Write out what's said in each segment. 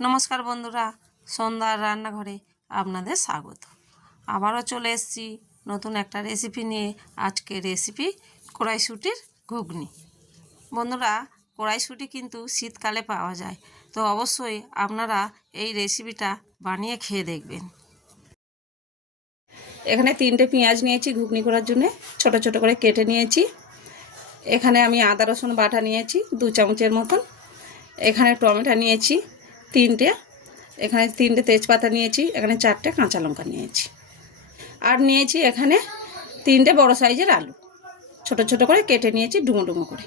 নমস্কার বন্ধুরা, সন্ধ্যার রান্নাঘরে আপনাদের স্বাগত। আবারও চলে এসেছি নতুন একটা রেসিপি নিয়ে। আজকে রেসিপি কড়াইশুটির ঘুগনি। বন্ধুরা, কড়াইশুটি কিন্তু শীতকালে পাওয়া যায়, তো অবশ্যই আপনারা এই রেসিপিটা বানিয়ে খেয়ে দেখবেন। এখানে তিনটে পেঁয়াজ নিয়েছি ঘুগনি করার জন্য, ছোট ছোট করে কেটে নিয়েছি। এখানে আমি আদা রসুন বাটা নিয়েছি, দু চামচের মতন। এখানে টমেটো নিয়েছি তিনটে, এখানে তিনটে তেজপাতা নিয়েছি, এখানে চারটে কাঁচা লঙ্কা নিয়েছি। আর নিয়েছি এখানে তিনটে বড় সাইজের আলু। ছোট ছোট করে কেটে নিয়েছি, ডুমো ডুমো করে।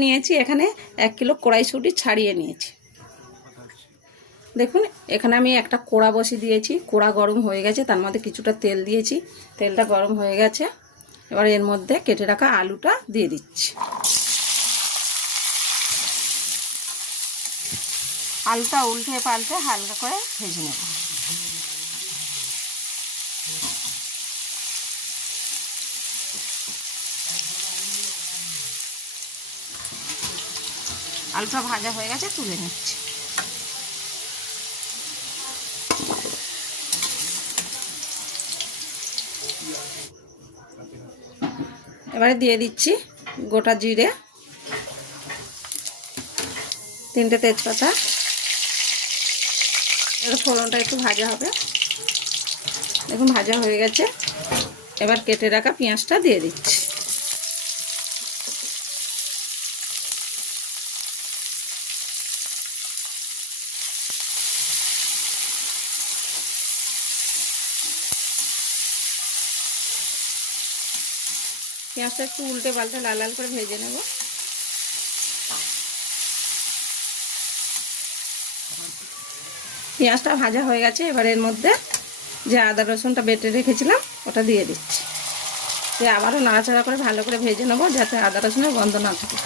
নিয়েছি এখানে এক কিলো কড়াইশুঁটি ছাড়িয়ে নিয়েছি। দেখুন, এখানে আমি একটা কোড়া বসিয়ে দিয়েছি। কোড়া গরম হয়ে গেছে, তার মধ্যে কিছুটা তেল দিয়েছি। তেলটা গরম হয়ে গেছে। এবার এর মধ্যে কেটে রাখা আলুটা দিয়ে দিচ্ছি। আলুটা উল্টে পাল্টে হালকা করে ভেজে নেব। আলুটা ভাজা হয়ে গেছে, তুলে নিচ্ছি। এবারে দিয়ে দিচ্ছি গোটা জিরে, তিনটে তেজপাতা। এবার ফোড়নটা একটু ভাজা হবে। দেখুন, ভাজা হয়ে গেছে। এবার কেটে রাখা পেঁয়াজটা দিয়ে দিচ্ছি। পেঁয়াজটা একটু উল্টে পাল্টে লাল লাল করে ভেজে নেব। পেঁয়াজটা ভাজা হয়ে গেছে, এবার এর মধ্যে যে আদা রসুনটা বেটে রেখেছিলাম, ওটা দিয়ে দিচ্ছি। দিয়ে আবারও নাড়াচাড়া করে ভালো করে ভেজে নেব, যাতে আদা রসুনের গন্ধ না থাকে।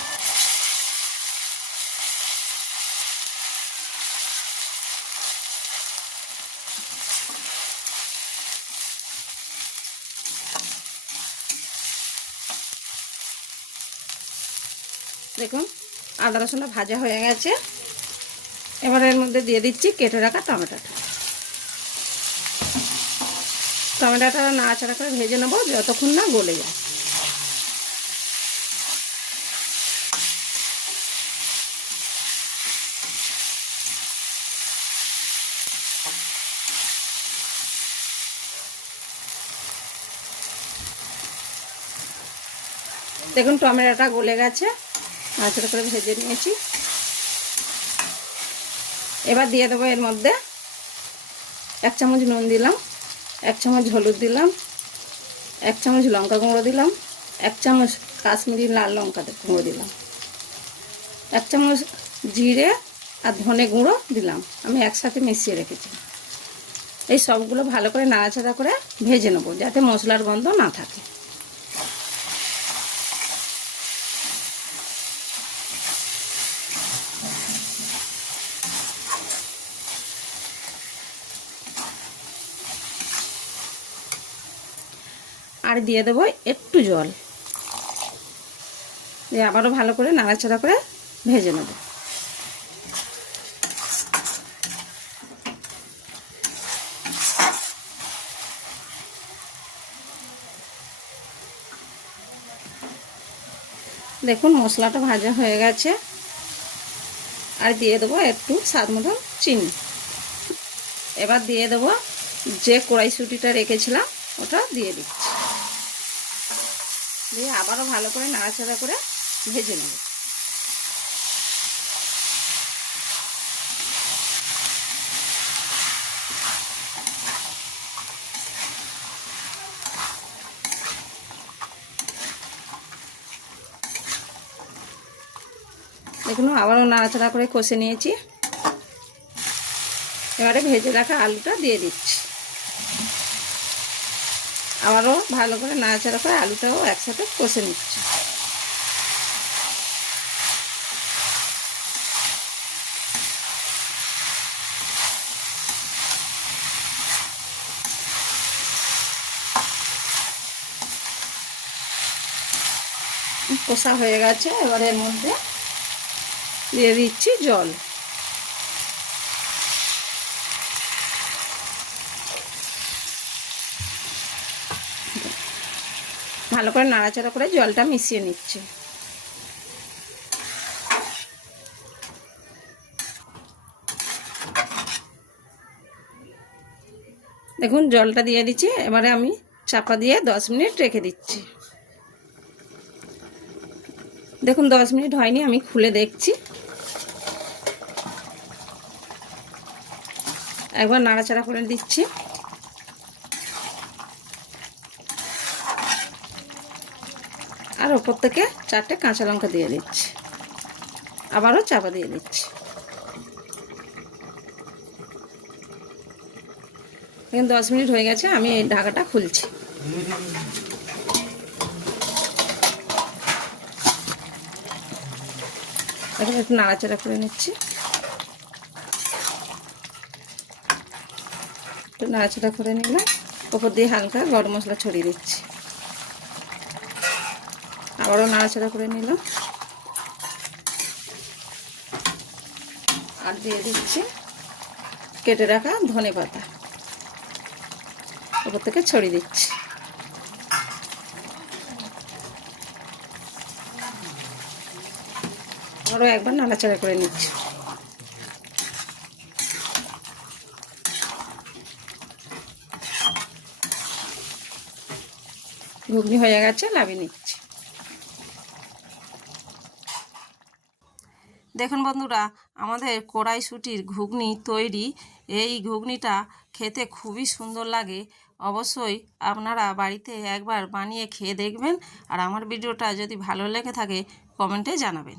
দেখুন, আদা রসুনটা ভাজা হয়ে গেছে। এবার এর মধ্যে দিয়ে দিচ্ছি, কেটে রাখা টমেটোটা। টমেটোটা না নাড়াচাড়া করে ভেজে নেব, যতক্ষণ না গলে যায়। দেখুন, টমেটোটা গলে গেছে। নাড়াচাড়া করে ভেজে নিয়েছি। এবার দিয়ে দেবো এর মধ্যে এক চামচ নুন দিলাম, এক চামচ হলুদ দিলাম, এক চামচ লঙ্কা গুঁড়ো দিলাম, এক চামচ কাশ্মীরি লাল লঙ্কা গুঁড়ো দিলাম, এক চামচ জিরে আর ধনে গুঁড়ো দিলাম। আমি একসাথে মিশিয়ে রেখেছি। এই সবগুলো ভালো করে নাড়াচাড়া করে ভেজে নেব যাতে মশলার গন্ধ না থাকে। আর দিয়ে দেবো একটু জল। দিয়ে আবারও ভালো করে নাড়াচাড়া করে ভেজে নেব। দেখুন মশলাটা ভাজা হয়ে গেছে। আর দিয়ে দেবো একটু স্বাদ মতন চিনি। এবার দিয়ে দেবো যে কড়াইশুটিটা রেখেছিলাম, ওটা দিয়ে দিচ্ছি। দিয়ে আবারও ভালো করে নাড়াচাড়া করে ভেজে নেব। দেখুন, আবারও নাড়াচাড়া করে কষে নিয়েছি। এবারে ভেজে রাখা আলুটা দিয়ে দিচ্ছি। আবারও ভালো করে নাড়াচাড়া করে আলুটাও একসাথে কষে নিচ্ছি। কষা হয়ে গেছে, এবার এর মধ্যে দিয়ে দিচ্ছি জল। ভালো করে নাড়াচাড়া করে জলটা মিশিয়ে নিচ্ছে। দেখুন, জলটা দিয়ে দিচ্ছি, এবারে আমি চাপা দিয়ে দশ মিনিট রেখে দিচ্ছি। দেখুন, দশ মিনিট হয়নি, আমি খুলে দেখছি। একবার নাড়াচাড়া করে দিচ্ছি। ওপর থেকে চারটে কাঁচা লঙ্কা দিয়ে দিচ্ছি। আবারও চাপা দিয়ে দিচ্ছি। এখন দশ মিনিট হয়ে গেছে, আমি এই ঢাকাটা খুলছি। এখন একটু নাড়াচাড়া করে নিচ্ছি। একটু নাড়াচাড়া করে নিলাম। ওপর দিয়ে হালকা গরম মশলা ছড়িয়ে দিচ্ছি। আবারও নাড়াচাড়া করে নিলাম। আর দিয়ে দিচ্ছি কেটে রাখা ধনে পাতা। ওপর থেকে ছড়িয়ে দিচ্ছি। আরও একবার নাড়াচাড়া করে নিচ্ছি। ঘুগনি হয়ে গেছে, নামিয়ে নিচ্ছি দেখুন বন্ধুরা, আমাদের কড়াইশুটির ঘুগনি তৈরি। এই ঘুগনিটা খেতে খুবই সুন্দর লাগে। অবশ্যই আপনারা বাড়িতে একবার বানিয়ে খেয়ে দেখবেন। আর আমার ভিডিওটা যদি ভালো লেগে থাকে, কমেন্টে জানাবেন।